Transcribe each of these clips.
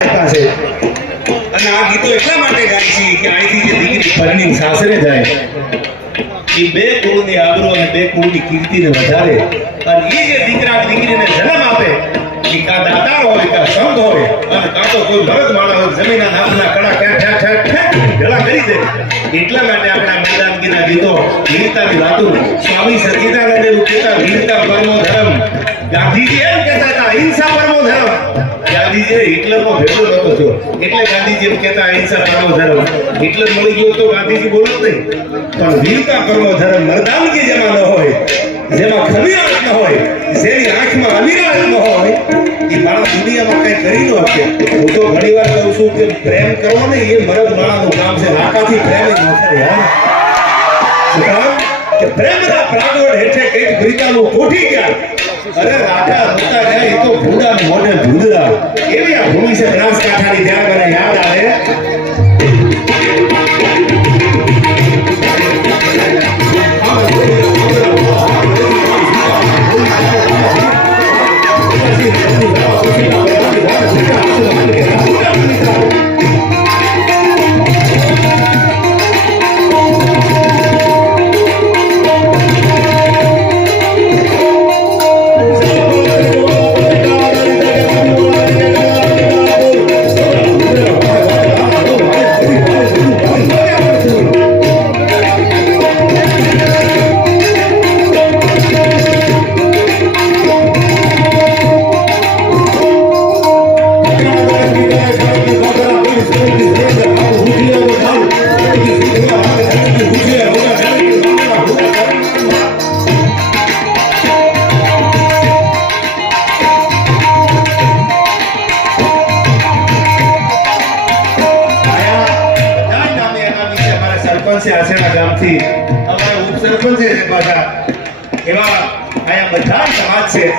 પાસે અને આ ગીતો એટલા માટે ગાય છે કે અહીંથી જે દીકરી પરણી સાસરે જાય એ બે કુળની આબરૂ અને બે કુળની કીર્તિને વધારે અને એ જે દીકરા દીકરીને જન્મ આપે એ કા દાતાર હોય કા સંત હોય અને કા તો કોઈ ભરત માળા હોય જમીનના નાપના કડા ઢેલા કરી દે એટલા માટે આપણા મેદાનગીના ગીતો વીરતાની વાતો સ્વામી સચિદાનંદ કહેતા વીરતા પરમો ધર્મ ગાંધીજી એમ કહેતા હતા અહિંસા પરમો ધર્મ ગાંધીજી હિટલરનો ભેગો નહોતો થયો એટલે ગાંધીજી એમ કહેતા અહિંસા પરમો ધર્મ હિટલર મળી ગયો તો ગાંધીજી બોલો નહીં પણ વીરતા પરમો ધર્મ મર્દાનગી જેમાં ન હોય જેમાં ખમીરાત ન હોય જેની આંખમાં અમીરાત ન હોય એ માણસ દુનિયામાં કઈ કરી ન શકે હું તો ઘણી વાર કહું છું કે પ્રેમ કરવો ને એ મરદ માણાનું કામ છે રાકાથી પ્રેમ જ ન થાય કે પ્રેમના પ્રાગોળ હેઠે કઈક બ્રિતાનું કોઠી ગયા અરે રાજા રોતા જાય એ તો ભૂડા મોઢે ભૂંદડા એવી આ ભૂમિ છે બનાસકાંઠાની ત્યારે મને યાદ આવે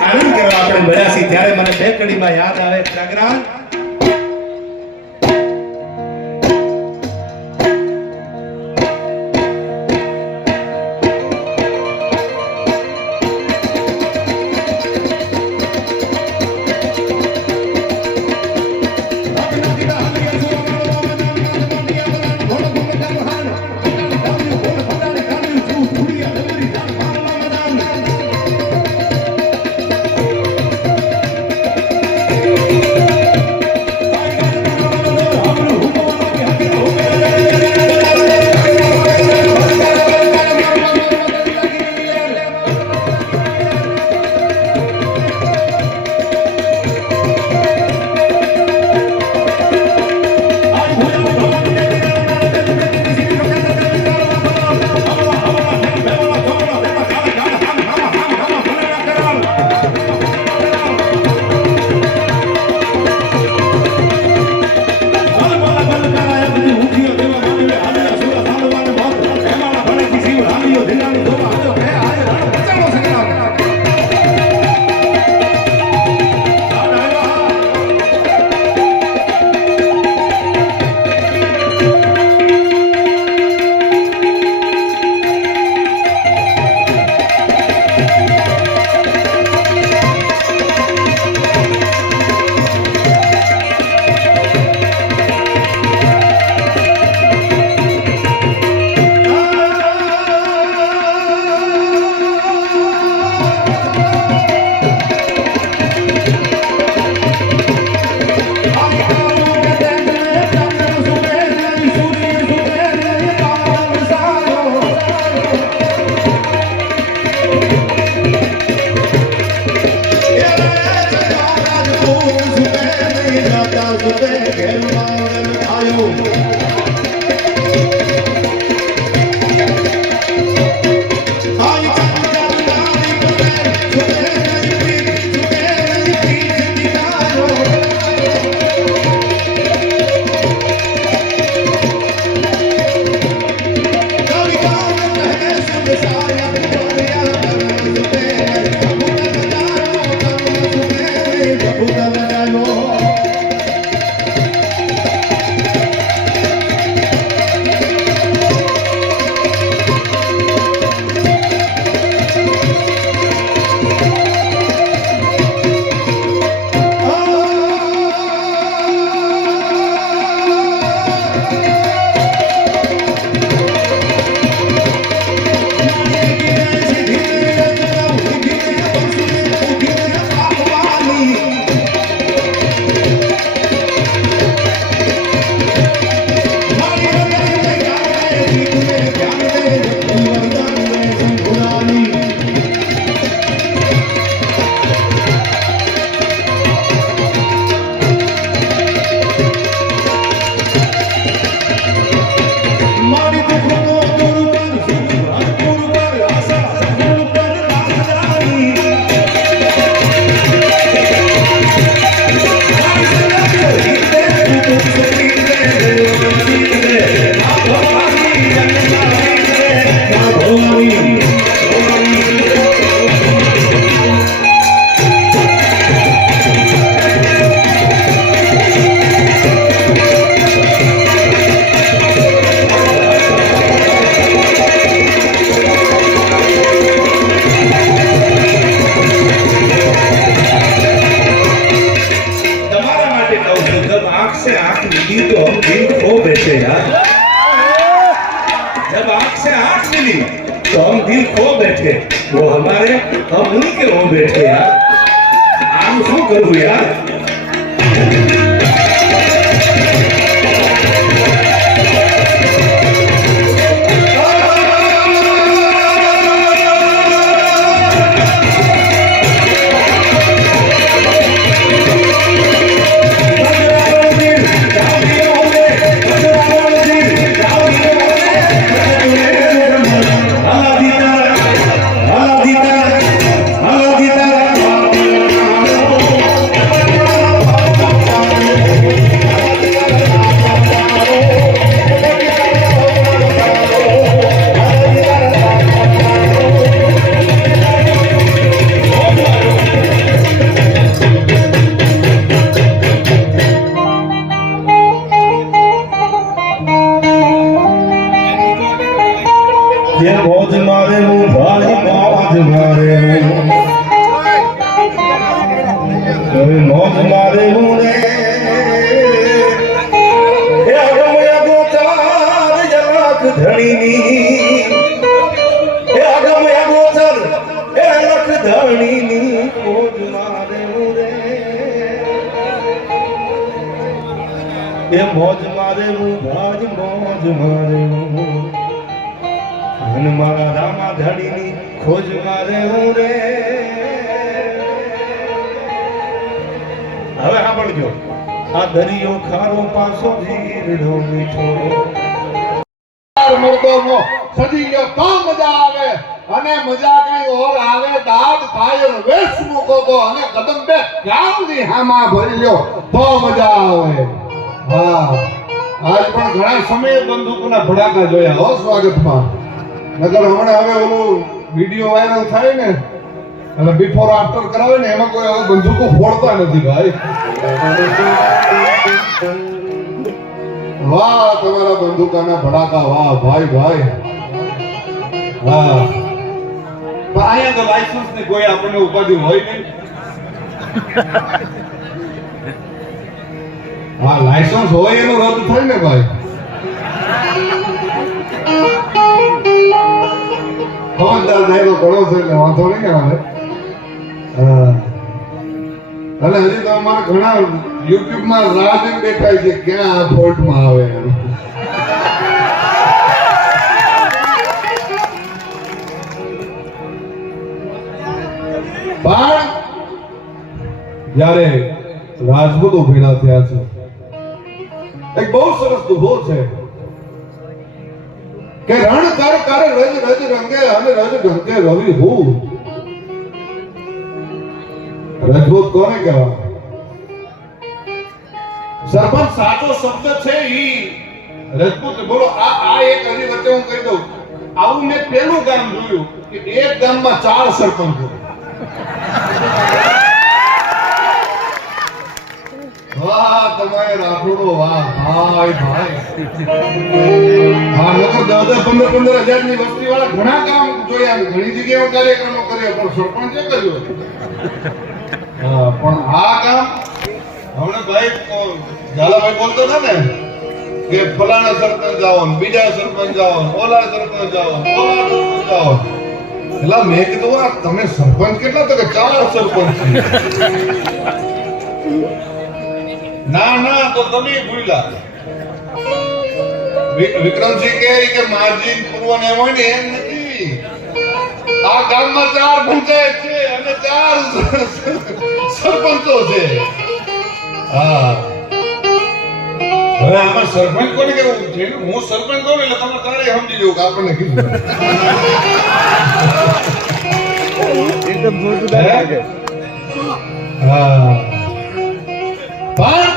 આનંદ કરવા આપણે મળ્યા છીએ ત્યારે મને બે કડીમાં યાદ આવે પ્રગ્રામ आंख से आंख मिली तो हम दिल खो बैठे यार। जब आंख से आंख मिली तो हम दिल खो बैठे, वो हमारे हम उनके हो बैठे यार। आम शू करूं यार। ये मौज मारे हूँ भाई मौज मारे हूँ, मौज मारे हूँ रे। ये अगम अगोचर जलाक धनी, ये अगम अगोचर ये लख धनी मौज मारे हूँ रे। ये मौज मारे हूँ भाई मौज मारे हूँ, અને મારા રામા ધડીની ખોજ મારે હું રે। હવે સાંભળજો, આ દરિયો ખારો પાસો જીરડો મીઠો મર્દોનો સજી ગયો તો મજા આવે, અને મજા કઈ ઓર આવે દાદ થાય વેશ મૂકો તો, અને કદમ બે ગામની હામા ભરી લ્યો તો મજા આવે। હા, આજ પણ ઘણા સમયે બંદૂકોના ભડાકા જોયા હો સ્વાગતમાં। નગર હમણાં હવે ઓલું વિડિયો વાયરલ થાય ને એટલે બિફોર આફ્ટર કરાવે ને એમાં કોઈ હવે બંદૂકો ફોડતા નથી ભાઈ। વાહ તમારા બંદૂકાના ભડાકા, વાહ ભાઈ ભાઈ, વાહ। પણ અહીંયા તો લાયસન્સ ની કોઈ આપણને ઉપાધિ હોય નહીં। હા, લાયસન્સ હોય એનું રદ થાય ને ભાઈ। ખબરદાર ડાયરો ઘણો છે એટલે વાંધો નહીં આવે। અને હજી તો અમારે ઘણા યુટ્યુબ માં રાહ જોઈને બેઠા છે ક્યાં આ ફોલ્ટ માં આવે એમ। પણ જ્યારે રાજપૂતો ભેળા થયા છે, એક બહુ સરસ દુહો છે કે રણ કર કર રજ રજ રંગે અને રજ ઢંકે રવિ હું। રજપૂત કોને કહેવાય? સરપંચ સાચો શબ્દ છે ઈ રજપૂત। બોલો આ એક હજી વચ્ચે હું કહી દઉં, આવું મેં પેલું ગામ જોયું કે એક ગામમાં 4 સરપંચો। વાહ તમારે રાખોડો, વાહ ભાઈ ભાઈ। હા, લોકો 10-15 હજારની વસ્તી વાળા ઘણા કામ જોયા, ઘણી જગ્યાએ કાર્યક્રમો કર્યા, પણ સરપંચે કર્યો। હા, પણ આ કામ હમણાં ભાઈ ઝાલાભાઈ બોલતો હતા ને કે ફલાણા સરપંચ આવો, બીજા સરપંચ આવો, ઓલા સરપંચ આવો, ઓલા સરપંચ આવો। એટલે મેં કીધું આ તમે સરપંચ કેટલા? તો કે 4 સરપંચ છે। ના ના, તો તમે ભૂલ્યા। વિક્રમસિંહ કહે કે માર્જિન પૂર્વ ને હોય ને એમ નથી। આ ગામમાં 4 પંચાયત છે અને 4 સરપંચો છે। હા, હવે આમાં સરપંચ કોને કેવું છે? હું સરપંચ કહું એટલે તમે તારે સમજી જવું કે આપણને કીધું। એકદમ જોરદાર લાગે। હા, પણ